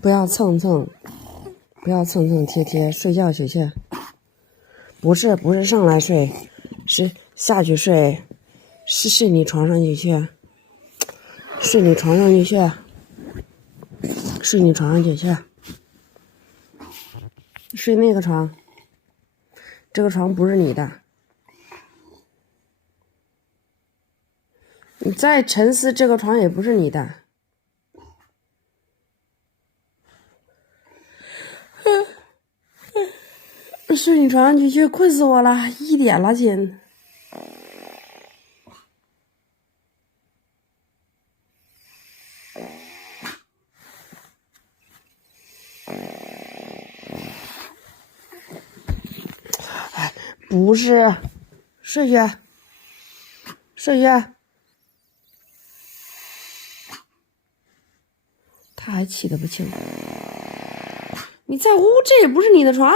不要蹭蹭，不要蹭蹭贴贴，睡觉去去。不是上来睡，是下去睡，睡你床上去去，睡你床上去去，睡你床上去去，睡那个床，这个床不是你的。你再沉思，这个床也不是你的。睡你床上去去，困死我了，1点了亲。哎，不是，睡去，睡去。他还起得不轻，你在乎这也不是你的床。